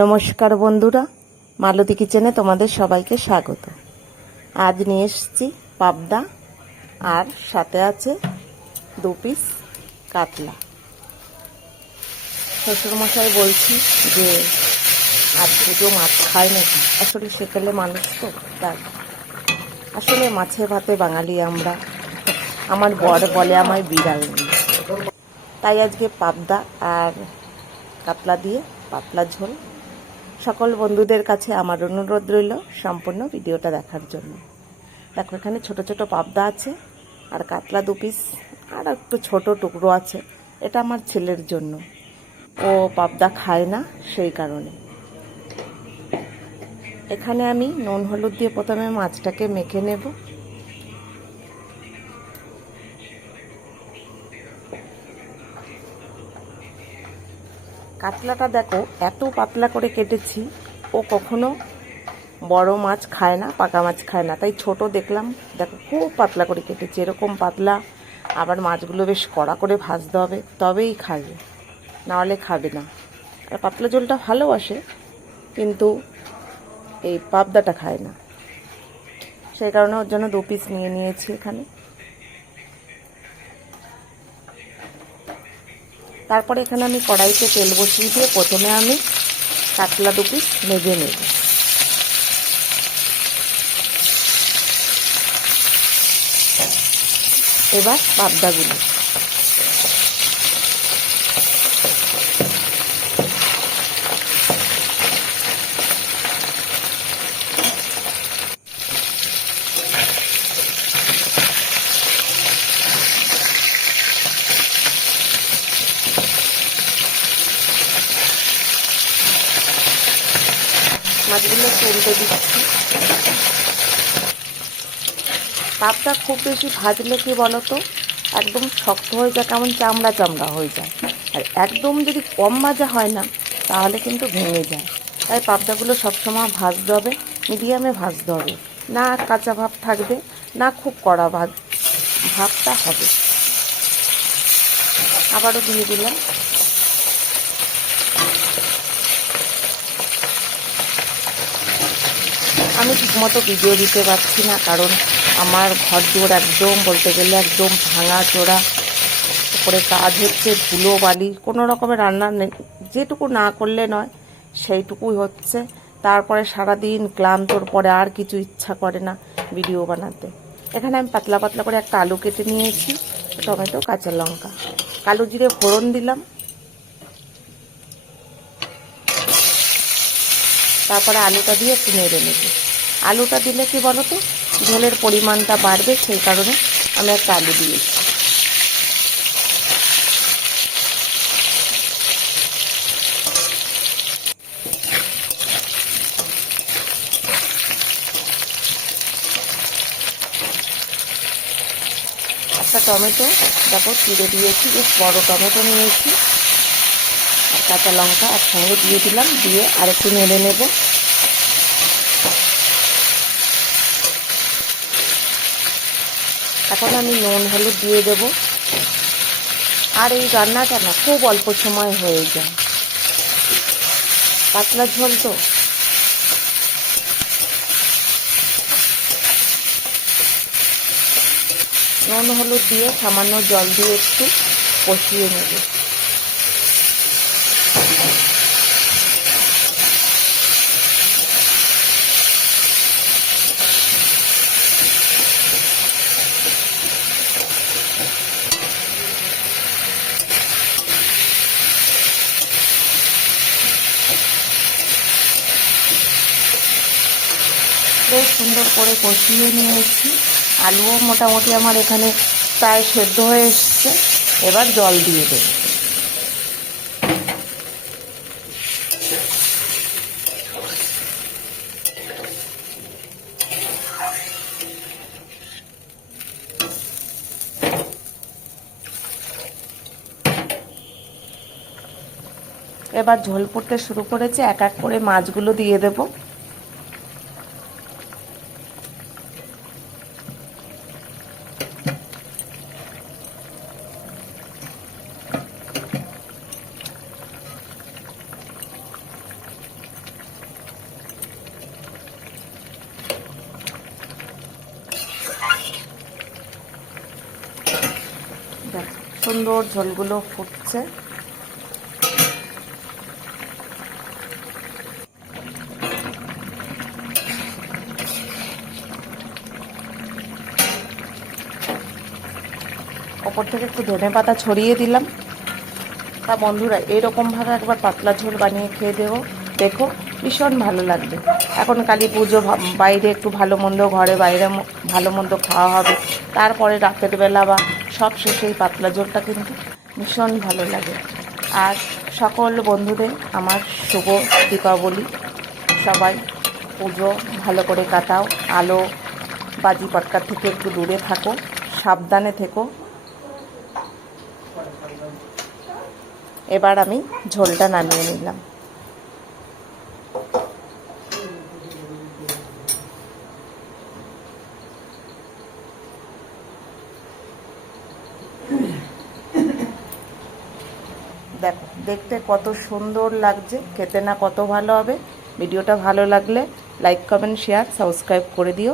নমস্কার বন্ধুরা, মালতী কিচেনে তোমাদের সবাইকে স্বাগত। আজ নিয়ে এসেছি পাবদা, আর সাথে আছে দু পিস কাতলা। শ্বশুরমশাই বলছি যে আর পুজো মাছ খায় নাকি? আসলে সেকালে মানুষ তো, তাই। আসলে মাছে ভাতে বাঙালি আমরা। আমার বর বলে আমায় বিড়াল তাই আজকে পাবদা আর কাতলা দিয়ে পাতলা ঝোল সকল বন্ধুদের কাছে আমার অনুরোধ রইল সম্পূর্ণ ভিডিওটা দেখার জন্য। দেখো, এখানে ছোট ছোট পাবদা আছে, আর কাতলা দু পিস আর একটু ছোট টুকরো আছে। এটা আমার ছেলের জন্য। ও পাবদা খায় না সেই কারণে। এখানে আমি নুন হলুদ দিয়ে প্রথমে মাছটাকে মেখে নেব। কাতলাটা দেখো, এত পাতলা করে কেটেছি। ও কখনো বড় মাছ খায় না, পাকা মাছ খায় না। তাই ছোট দেখলাম, দেখো খুব পাতলা করে কেটেছি, এরকম পাতলা। আবার মাছগুলো বেশ কড়া করে ভাজতে হবে, তবেই খাবে। নাহলে খাবে না। আর পাতলা ঝোলটা ভালোবাসে কিন্তু এই পাবদাটা খায় না। সেই কারণে ওর জন্য দু পিস নিয়ে নিয়েছি এখানে। তারপরে এখানে আমি কড়াইতে তেল বসিয়ে দিয়ে প্রথমে আমি কাতলা দু পিস ভেজে নেব। এবার পাবদাগুলো। মাছগুলো তুলতে দিচ্ছি। পাপটা খুব বেশি ভাজলে কি বলতো? একদম শক্ত হয়ে যায়, কেমন চামড়া চামড়া হয়ে যায়। আর একদম যদি কম ভাজা হয় না, তাহলে কিন্তু ভেঙে যায়। তাই পাবদাগুলো সবসময় ভাজতে হবে, মিডিয়ামে ভাজতে হবে। না কাঁচা ভাব থাকবে, না খুব কড়া ভাজ ভাবটা হবে। আবারও দিয়ে দিলাম। আমি ঠিকমতো ভিডিও দিতে পারছি না, কারণ আমার ঘর দুয়ার একদম বলতে গেলে একদম ভাঙা চোরা। উপরে কাজ হচ্ছে, ধুলো, বালি, কোনো রকমের রান্না নেই। যেটুকু না করলে নয়, সেইটুকুই হচ্ছে। তারপরে সারাদিন ক্লান্তর, পরে আর কিছু ইচ্ছা করে না ভিডিও বানাতে। এখানে আমি পাতলা পাতলা করে একটা আলু কেটে নিয়েছি, টমেটো, কাঁচা লঙ্কা। কালো জিরে ফোড়ন দিলাম। তারপরে আলুটা দিয়ে একটু নেড়ে নেব। আলুটা দিলে কি বলো তো ঝোলের পরিমাণটা বাড়বে, সেই কারণে আমি একটা আলু দিয়েছি। একটা টমেটো, দেখো, চিড়ে দিয়েছি, বেশ বড় টমেটো নিয়েছি। কাঁচা লঙ্কা একসঙ্গে দিয়ে দিলাম, দিয়ে আরেকটু নেড়ে নেব। এখন আমি নুন, হলুদ দিয়ে দেব। আর এই রান্নাটা না খুব অল্প সময় হয়ে যায়। পাতলা ঝোল তো। নুন, হলুদ দিয়ে সামান্য জল দিয়ে একটু কষিয়ে নেব। সুন্দর করে কষিয়ে নিয়েছি। আলুও মোটামুটি আমার এখানে প্রায় সেদ্ধ হয়ে এসছে। এবার জল দিয়ে দেব। এবার ঝোল পড়তে শুরু করেছে। এক এক করে মাছগুলো দিয়ে দেবো। সুন্দর ঝোলগুলো ফুটছে। ওপর থেকে একটু ধনে পাতা ছড়িয়ে দিলাম। তা বন্ধুরা, এরকমভাবে একবার পাতলা ঝোল বানিয়ে খেয়ে দেবো। দেখো, ভীষণ ভালো লাগবে। এখন কালী পুজো বাইরে একটু ভালো মন্দ, ঘরে বাইরে ভালো মন্দ খাওয়া হবে। তারপরে রাতের বেলা বা সব শেষে এই পাতলা ঝোলটা কিন্তু ভীষণ ভালো লাগে। আর সকল বন্ধুদের আমার শুভ দীপাবলি। সবাই পুজো ভালো করে কাটাও, আলো বাজি পটকার থেকে একটু দূরে থাকো, সাবধানে থেকো। এবার আমি ঝোলটা নামিয়ে নিলাম। দেখো, দেখতে কত সুন্দর লাগছে, খেতে না কত ভালো হবে, ভিডিওটা ভালো লাগলে লাইক কমেন্ট শেয়ার সাবস্ক্রাইব করে দিও।